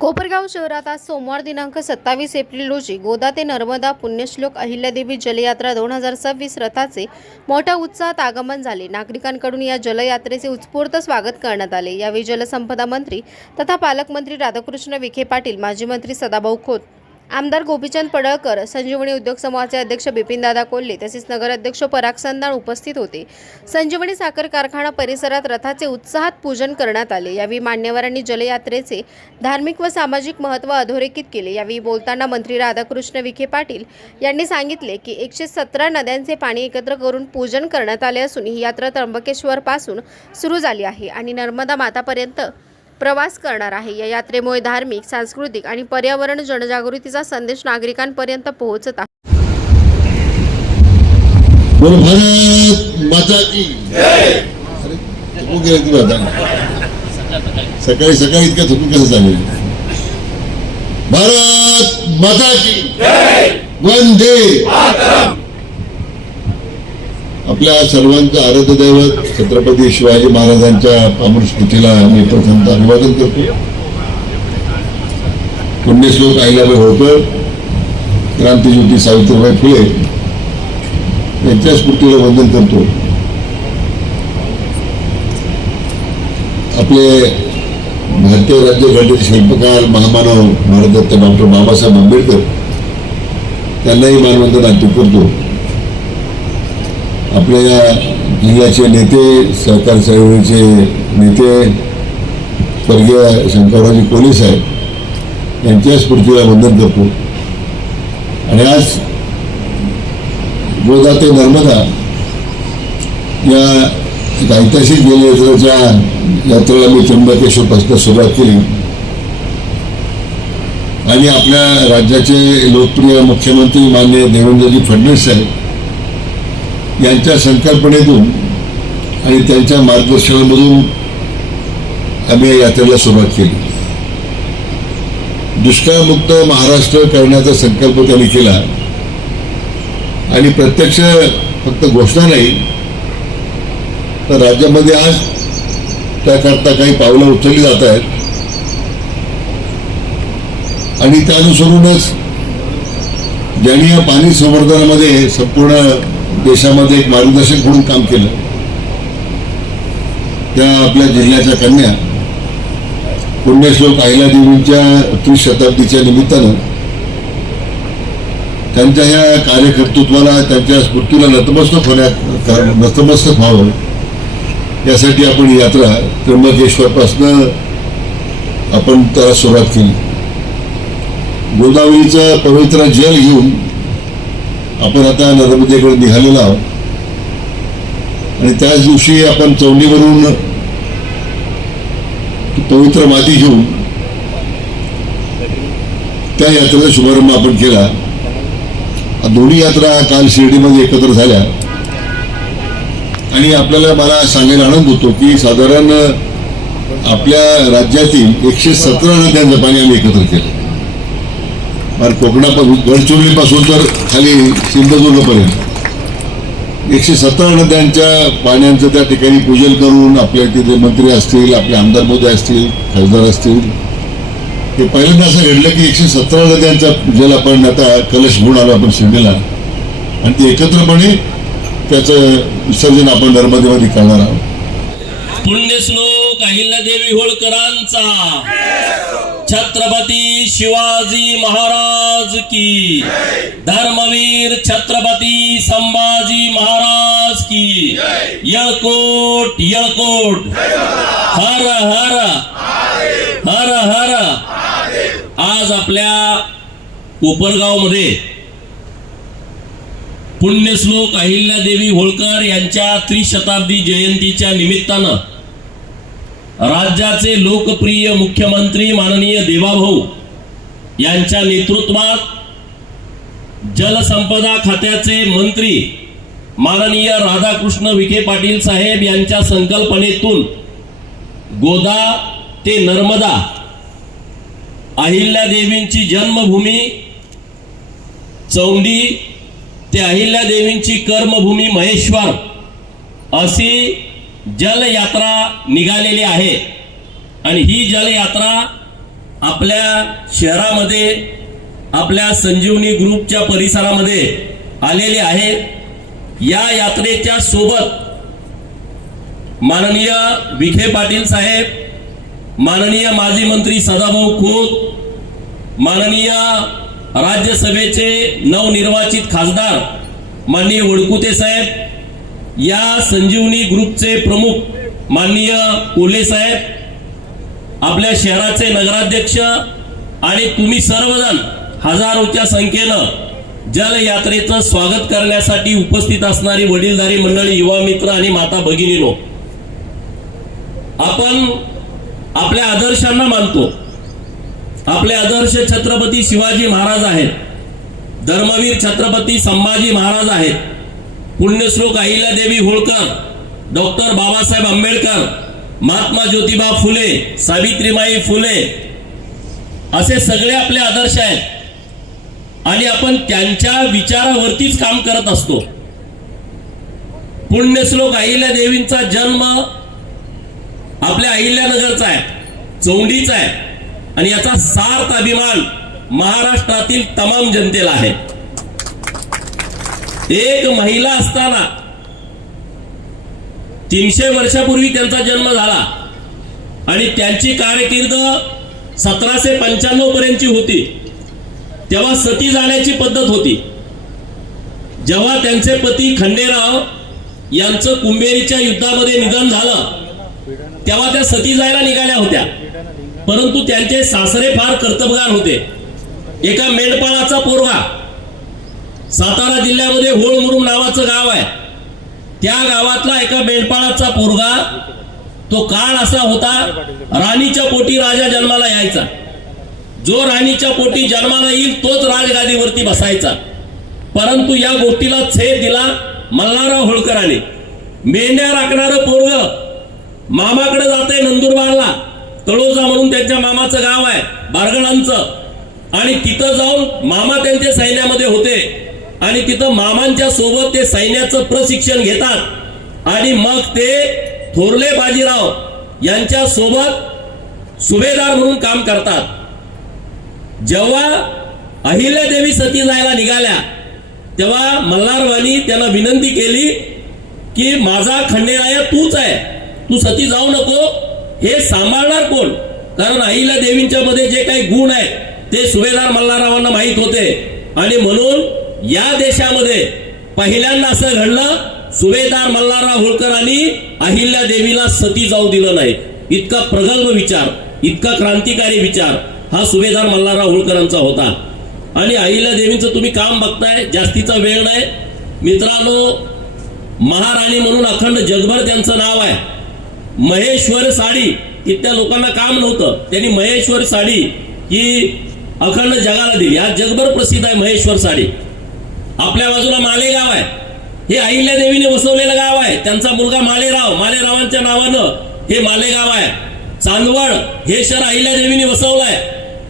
कोपरगाव शहरात आज सोमवार दिनांक 27 एप्रिल रोजी गोदा ते नर्मदा पुण्यश्लोक अहिल्यादेवी जलयात्रा 2026 रथाचे मोठ्या उत्साहात आगमन झाले। नागरिकांकडून या जलयात्रेचे उत्स्फूर्त स्वागत करण्यात आले। यावेळी जलसंपदा मंत्री तथा पालकमंत्री राधाकृष्ण विखे पाटील, माजी मंत्री सदाभाऊ खोत, आमदार गोपीचंद पडळकर, संजीवनी उद्योग समूहाचे अध्यक्ष बिपिनदादा कोल्हे तसेच नगराध्यक्ष पराग संधान उपस्थित होते। संजीवनी साखर कारखाना परिसरात रथाचे उत्साहात पूजन करण्यात आले। यावेळी मान्यवरांनी जलयात्रेचे धार्मिक व सामाजिक महत्त्व अधोरेखित केले। यावेळी बोलताना मंत्री राधाकृष्ण विखे पाटील यांनी सांगितले की 117 नद्यांचे पाणी एकत्र करून पूजन करण्यात आले असून ही यात्रा त्र्यंबकेश्वर पासून सुरू झाली आहे आणि नर्मदा मातापर्यंत प्रवास करणार आहे। या यात्रेमुळे धार्मिक, सांस्कृतिक आणि पर्यावरण जनजागृतीचा संदेश नागरिकांपर्यंत पोहोचत आहे। भारत माता की जय। सकाळी सकाळी इतक्या थकून कसं चालेल? भारत माता की जय, वंदे मातरम। आपल्या सर्वांचं आराध्य दैवत छत्रपती शिवाजी महाराजांच्या अमर स्मृतीला मी प्रथमतः अभिवादन करतो। पुण्यश्लोक अहिल्याबाई होळकर, क्रांतीज्योती सावित्रीबाई फुले यांच्या स्मृतीला वंदन करतो। आपले भारतीय राज्यघटनेचे शिल्पकार महामानव भारतरत्न डॉक्टर बाबासाहेब आंबेडकर त्यांनाही मानवंदना अर्पित करतो। आपल्या या जिल्ह्याचे नेते, सहकार चळवळीचे नेते स्वर्गीय शंकररावजी कोल्हे साहेब यांच्या स्मृतीला वंदन करतो। आणि आज गोदा ते नर्मदा या ऐतिहासिक जलयात्रेच्या यात्रेला मी त्र्यंबकेश्वरपासून सुरुवात केली आणि आपल्या राज्याचे लोकप्रिय मुख्यमंत्री माननीय देवेंद्रजी फडणवीस साहेब यांच्या संकल्पनेतून आणि त्यांच्या मार्गदर्शनामधून आम्ही या यात्रेला सुरुवात केली। दुष्काळमुक्त महाराष्ट्र करण्याचा संकल्प त्यांनी केला आणि प्रत्यक्ष फक्त घोषणा नाही तर राज्यामध्ये आज त्याकरता काही पावलं उचलली जात आहेत आणि त्यानुसारूनच ज्यांनी या पाणी संवर्धनामध्ये संपूर्ण देशामध्ये एक मार्गदर्शक म्हणून काम केलं त्या आपल्या जिल्ह्याच्या कन्या पुण्यश्लोक अहिल्यादेवींच्या त्रिशताब्दीच्या निमित्तानं त्यांच्या ह्या कार्यकर्तृत्वाला, त्यांच्या स्मृतीला नतमस्तक व्हावं यासाठी आपण ही यात्रा त्र्यंबकेश्वरपासून आपण त्याला सुरुवात केली। गोदावरीचं पवित्र जल घेऊन आपण आता नर्मदेकडे निघालेलो आहोत आणि त्याच दिवशी आपण चौंडीवरून पवित्र माती घेऊन त्या यात्रेचा शुभारंभ आपण केला। दोन्ही यात्रा काल शिर्डीमध्ये एकत्र झाल्या आणि आपल्याला मला सांगायला आनंद होतो की साधारण आपल्या राज्यातील 117 नद्यांचं पाणी आम्ही एकत्र केलं। कोकणापासून गडचिरोलीपासून तर खाली सिंधुदुर्गपर्यंत 117 नद्यांच्या पाण्याचं त्या ठिकाणी पूजन करून आपल्या तिथे मंत्री असतील, आपले आमदार मोदी असतील, खासदार असतील, हे पहिल्यांदा असं घडलं की 117 नद्यांचा जल आपण आता कलश घेऊन आलो आपण शिर्डीला आणि ते एकत्रपणे त्याचं विसर्जन आपण नर्मदेमध्ये करणार आहोत। पुण्यश्लोक अहिल्यादेवी होळकरांचा, छत्रपती शिवाजी महाराज की, धर्मवीर छत्रपती संभाजी महाराज की, यळकोट यळकोट, हर हर हर हर। आज आपल्या कोपरगाव मध्ये पुण्यश्लोक अहिल्यादेवी होळकर यांच्या त्रिशताब्दी जयंतीच्या निमित्तानं राज्याचे लोकप्रिय मुख्यमंत्री माननीय देवाभाऊ यांच्या नेतृत्वात जलसंपदा खात्याचे मंत्री माननीय राधाकृष्ण विखे पाटील साहेब यांच्या संकल्पनेतून गोदा ते नर्मदा अहिल्यादेवींची जन्मभूमी, चौंडी ते अहिल्यादेवींची कर्मभूमी महेश्वर अशी जलयात्रा निघालेली आहे आणि ही जलयात्रा आपल्या शहरामध्ये आपल्या संजीवनी ग्रुपच्या परिसरामध्ये आलेले आहेत। या यात्रेच्या सोबत माननीय विखे पाटील साहेब, माननीय माजी मंत्री सदाभाऊ खोत, माननीय राज्यसभेचे नवनिर्वाचित खासदार माननीय वडकुते साहेब, या संजीवनी ग्रुपचे प्रमुख माननीय कोल्हे साहेब, आपल्या शहराचे नगराध्यक्ष आणि तुम्ही सर्वजण हजारोच्या संख्येनं जल यात्रेचं स्वागत करण्यासाठी उपस्थित असणारी वडीलधारी मंडळी, युवा मित्र आणि माता भगिनीनो, आपण आपल्या आदर्शांना मानतो। आपले आदर्श छत्रपती शिवाजी महाराज आहेत, धर्मवीर छत्रपती संभाजी महाराज आहेत, पुण्यश्लोक अहिल्यादेवी होळकर, डॉक्टर बाबासाहेब आंबेडकर, महात्मा ज्योतिबा फुले, सावित्रीबाई फुले, असे सगळे आपले आदर्श आहेत आणि आपण त्यांच्या विचारावरतीच काम करत असतो। पुण्यश्लोक अहिल्यादेवींचा जन्म आपल्या अहिल्यानगरचा आहे, चौंडीचा आहे आणि याचा सार्थ अभिमान महाराष्ट्रातील तमाम जनतेला आहे। एक महिला असताना 300 वर्षापूर्वी त्यांचा जन्म झाला आणि त्यांची कारकीर्द 1795 पर्यंतची होती। तेव्हा सती जाण्याची पद्धत होती। जेव्हा त्यांचे पती खंडेराव यांचं कुंभेरीच्या युद्धामध्ये निधन झालं तेव्हा त्या सती जायला निघाल्या होत्या, परंतु त्यांचे सासरे फार कर्तबगार होते। एका मेंढपाळाचा पोरगा, सातारा जिल्ह्यामध्ये होळमुरुम नावाचं गाव आहे, त्या गावातला एका मेंढपाळाचा पोरगा, तो काळ असा होता राणीच्या पोटी राजा जन्माला यायचा, जो राणीच्या पोटी जन्माला येईल तोच राजगादीवरती बसायचा। परंतु या गोष्टीला छेद दिला मल्हारराव होळकरांनी। मेंढ्या राखणारं पोरग मामाकडे जाते नंदुरबारला, तळोजा म्हणून त्यांच्या मामाचं गाव आहे बारगळांचं, आणि तिथं जाऊन मामा त्यांच्या सैन्यामध्ये होते आणि तिथं मामांच्या सोबत ते सैन्याचं प्रशिक्षण घेतात आणि मग ते थोरले बाजीराव यांच्या सोबत सुभेदार म्हणून काम करतात। जेव्हा अहिल्यादेवी सती जायला निघाल्या तेव्हा मल्हाररावांनी त्यांना विनंती केली की माझा खंडेराया तूच आहे, तू सती जाऊ नको, हे सांभाळणार कोण? कारण अहिल्यादेवींच्या मध्ये जे काही गुण आहेत ते सुभेदार मल्हाररावांना माहित होते आणि म्हणून या देशामध्ये पहिल्यांदा असं घडलं, सुभेदार मल्हारराव होळकरांनी अहिल्यादेवीला सती जाऊ दिलं नाही। इतका प्रगल्भ विचार, इतका क्रांतिकारी विचार हा सुभेदार मल्हारराव होळकरांचा होता। आणि अहिल्यादेवींचं तुम्ही काम बघताय, जास्तीचा वेळ नाही मित्रांनो, महाराणी म्हणून अखंड जगभर त्यांचं नाव आहे। महेश्वर साडी, इथल्या लोकांना काम नव्हतं, त्यांनी महेश्वर साडी ही अखंड जगाला दिली, आज जगभर प्रसिद्ध आहे महेश्वर साडी। आपल्या बाजूला मालेगाव आहे, हे अहिल्यादेवीने वसवलेलं गाव आहे, त्यांचा मुलगा मालेरावांच्या नावानं हे मालेगाव आहे। चांदवड हे शहर अहिल्यादेवीने वसवलंय,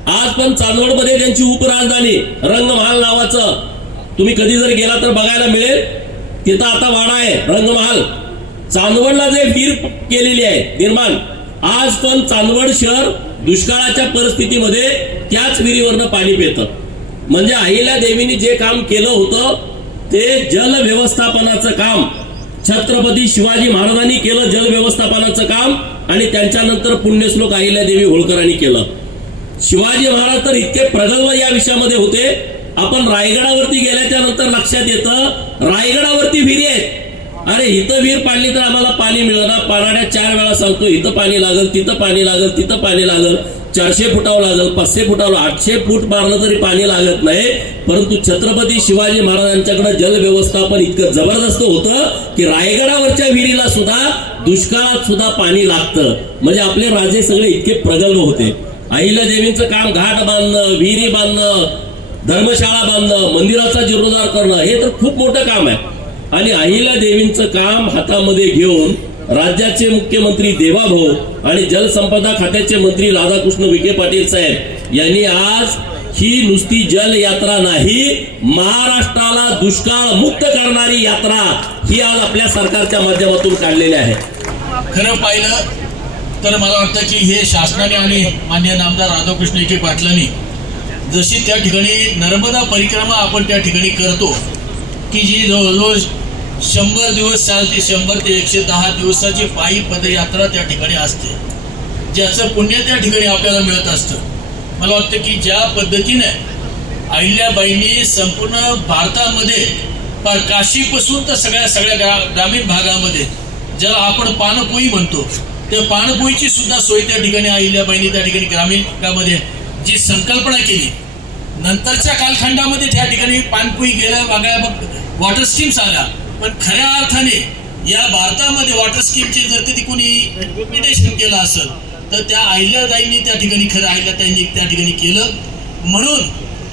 आज पण चांदवड मध्ये त्यांची उपराजधानी रंगमहाल नावाचं, तुम्ही कधी जर गेला तर बघायला मिळेल, तिथं आता वाडा आहे रंगमहाल। चांदवडला जे विहीर केलेली आहे निर्माण, आज पण चांदवड शहर दुष्काळाच्या परिस्थितीमध्ये त्याच विहिरीवरनं पाणी पितं। म्हणजे अहिल्यादेवींनी जे काम केलं होतं ते जल व्यवस्थापनाचं काम छत्रपती शिवाजी महाराजांनी केलं, जल व्यवस्थापनाचं काम, आणि त्यांच्यानंतर पुण्यश्लोक अहिल्यादेवी होळकरांनी केलं। शिवाजी महाराज तर इतके प्रगल्भ या विषयामध्ये होते, आपण रायगडावरती गेल्याच्या नंतर लक्षात येतं रायगडावरती विहिरी आहेत, अरे इथं विहीर पाडली तर आम्हाला पाणी मिळणार, पाराड्यात 4 वेळा सांगतो इथं पाणी लागल, तिथं पाणी लागल, तिथं पाणी लागल, 400 फुटावं लागल, 500 फुटावं, 800 फूट मारलं तरी पाणी लागत नाही। परंतु छत्रपती शिवाजी महाराजांच्याकडे जल व्यवस्थापन इतकं जबरदस्त होतं की रायगडावरच्या विहिरीला सुद्धा दुष्काळात सुद्धा पाणी लागतं। म्हणजे आपले राजे सगळे इतके प्रगल्भ होते। अहिल्यादेवींचं काम घाट बांधणं, विहिरी बांधणं, धर्मशाळा बांधणं, मंदिराचा जीर्णोद्धार करणं, हे तर खूप मोठं काम आहे। आणि अहिल्यादेवींचं काम हातामध्ये घेऊन राज्याचे मुख्यमंत्री देवाभाऊ आणि जलसंपदा खात्याचे मंत्री राधाकृष्ण विखे पाटील साहेब यांनी आज ही नुसती जल यात्रा नाही, महाराष्ट्राला दुष्काळ मुक्त करणारी यात्रा ही आज आपल्या सरकारच्या माध्यमातून काढलेली आहे। खरं पाहिलं तर मला वाटतं की हे शासनाने आणि माननीय नामदार राधाकृष्ण विखे पाटलांनी जशी त्या ठिकाणी नर्मदा परिक्रमा आपण त्या ठिकाणी करतो की जी जवळजवळ 100 दिवस चालते, 100 ते 110 दिवसाची पायी पदयात्रा त्या ठिकाणी असते, ज्याचं पुण्य त्या ठिकाणी आपल्याला मिळत असतं. मला वाटतं की ज्या पद्धतीने अहिल्याबाईंनी संपूर्ण भारतामध्ये काशीपासून तर सगळ्या ग्रामीण भागामध्ये ज्याला आपण पानपोई म्हणतो, त्या पानपोईची सुद्धा सोय त्या ठिकाणी अहिल्याबाईंनी त्या ठिकाणी ग्रामीण भागामध्ये जी संकल्पना केली. नंतरच्या कालखंडामध्ये त्या ठिकाणी पानपोई गेल्या वॉटर स्कीम्स आल्या, पण खऱ्या अर्थाने या भारतामध्ये वॉटर स्कीमचे जर कधी कोणी इम्प्लिमेंटेशन केलं असेल तर त्या अहिल्याबाईंनी त्या ठिकाणी अहिल्याताईंनी त्या ठिकाणी केलं. म्हणून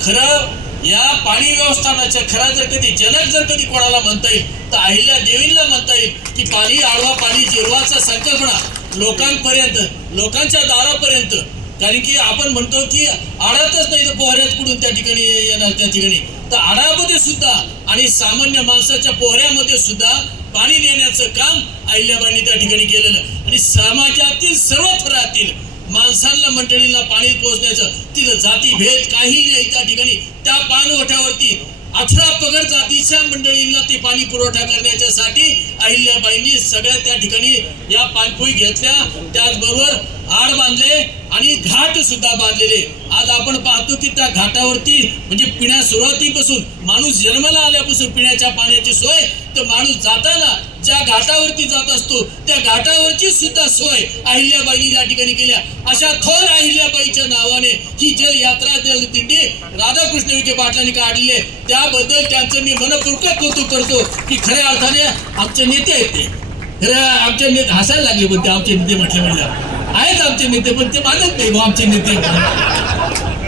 खरं या पाणी व्यवस्थापनाच्या खरा जर कधी जनक जर कधी कोणाला म्हणता येईल तर अहिल्या देवींना म्हणता येईल की पाणी आडवा पाणी जिरवाचा संकल्पना लोकांपर्यंत, लोकांच्या दारापर्यंत. कारण की आपण म्हणतो की आडातच नाही तर पोहऱ्यात कुठून त्या ठिकाणी येणार, त्या ठिकाणी तर आडामध्ये सुद्धा आणि सामान्य माणसाच्या पोहऱ्यामध्ये सुद्धा पाणी नेण्याचं काम अहिल्याबाईंनी त्या ठिकाणी केलेलं. आणि समाजातील सर्व थरातील माणसांना मंडळींना पाणी पोहोचण्याचं तिथं जातीभेद काही नाही. त्या ठिकाणी त्या पाणवठ्यावरती 18 पगड जातीच्या मंडळींना ते पाणी पुरवठा करण्याच्यासाठी अहिल्याबाईंनी सगळ्या त्या ठिकाणी या पाणपोई घेतल्या. त्याचबरोबर आड बांधले आणि घाट सुद्धा बांधलेले. आज आपण पाहतो की त्या घाटावरती म्हणजे पिण्या सुरुवातीपासून माणूस जन्माला आल्यापासून पिण्याच्या पाण्याची सोय, तर माणूस जाताना ज्या घाटावरती जात असतो त्या घाटावरची सुद्धा सोय अहिल्याबाईंनी त्या ठिकाणी केल्या. अशा थोर अहिल्याबाईच्या नावाने ही जल यात्रा दिंडी राधाकृष्ण विखे पाटलांनी काढली आहे. त्याबद्दल त्यांचं मी मनपूर्वक कौतुक करतो की खऱ्या अर्थाने आमचे नेते आहेत. ते खरं आमचे नेते हसायला लागले, पण ते आमचे नेते म्हटलं आहेत आमचे नेते, पण ते मानत नाही आमचे नेते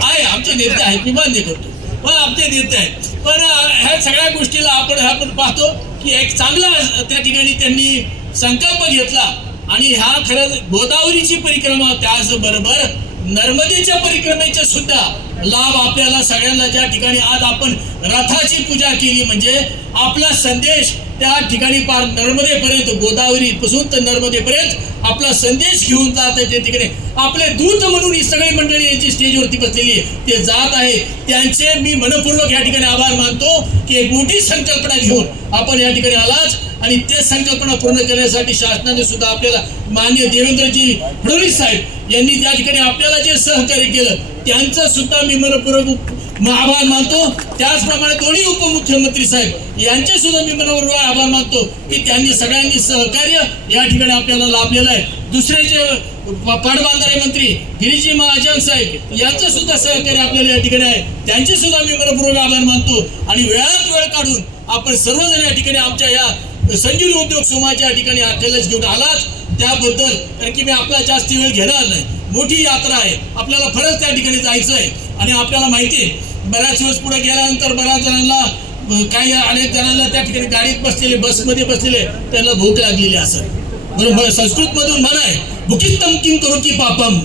आहे. आमचे नेते आहेत, मी मान्य करतो, पण आमचे नेते आहेत. पण ह्या सगळ्या गोष्टीला आपण पाहतो की एक चांगला त्या ठिकाणी त्यांनी संकल्प घेतला. आणि हा खरं गोदावरीची परिक्रमा त्याचबरोबर नर्मदेच्या परिक्रमेचे सुद्धा लाभ आपल्याला सगळ्यांना त्या ठिकाणी आज आपण रथाची पूजा केली म्हणजे आपला संदेश त्या ठिकाणी पार नर्मदेपर्यंत, गोदावरी पासून तर नर्मदेपर्यंत आपला संदेश घेऊन जात आहे. त्या ठिकाणी आपले दूत म्हणून ही सगळी मंडळी यांची स्टेजवरती बसलेली आहे, ते जात आहे. त्यांचे मी मनपूर्वक या ठिकाणी आभार मानतो की एक मोठी संकल्पना घेऊन आपण या ठिकाणी आलाच. आणि ते संकल्पना पूर्ण करण्यासाठी शासनाने सुद्धा आपल्याला माननीय देवेंद्रजी फडणवीस साहेब यांनी त्या ठिकाणी आपल्याला जे सहकार्य केलं त्यांचं सुद्धा मी मनपूर्वक आभार मानतो. त्याचप्रमाणे दोन्ही उपमुख्यमंत्री साहेब यांचे सुद्धा मी मनपूर्वक आभार मानतो की त्यांनी सगळ्यांनी सहकार्य या ठिकाणी आपल्याला लाभलेलं आहे. दुसरे जे पाटबंधारे मंत्री गिरीजी महाजन साहेब यांचं सुद्धा सहकार्य आपल्याला या ठिकाणी आहे, त्यांचे सुद्धा मी मनपूर्वक आभार मानतो. आणि वेळात वेळ काढून आपण सर्वजण या ठिकाणी आमच्या या संजीवनी उद्योग समूहाच्या ठिकाणी हा कलश घेऊन आलाच त्याबद्दल. कारण की मी आपला जास्त वेळ घेणार नाही, मोठी यात्रा आहे, आपल्याला खरंच त्या ठिकाणी जायचं आहे. आणि आपल्याला माहिती आहे बऱ्याच वेळेस पुढे गेल्यानंतर बऱ्याच जणांना काही अनेक जणांना त्या ठिकाणी गाडीत बसलेले, बसमध्ये बसलेले, त्यांना भूक लागलेली असं बरोबर. संस्कृत मधून म्हणा आहे भुकिस्तम किम करू की पापम,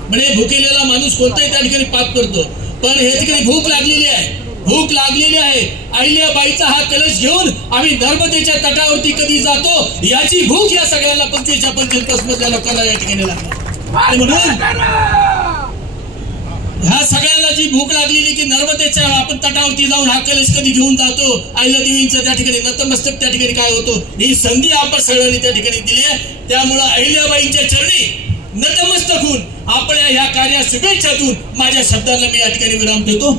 म्हणजे भुकेलेला माणूस कोणताही त्या ठिकाणी पाप करतो. पण हे ठिकाणी भूक लागलेली आहे, भूक लागलेली आहे. अहिल्याबाईचा हा कलश घेऊन आम्ही नर्मदेच्या तटावरती कधी जातो याची भूक या सगळ्यांना 25-25 मधल्या लोकांना या ठिकाणी लागली. आणि म्हणून ह्या सगळ्यांना जी भूक लागलेली की नर्मदेच्या आपण तटावरती जाऊन हा कलश कधी घेऊन जातो, अहिल्यादेवींचं त्या ठिकाणी नतमस्तक त्या ठिकाणी काय होतो ही संधी आपण सगळ्यांनी त्या ठिकाणी दिली आहे. त्यामुळं अहिल्याबाईंच्या चरणी नतमस्तक होऊन आपल्या ह्या कार्यात शुभेच्छा देऊन माझ्या शब्दांना मी या ठिकाणी विराम देतो.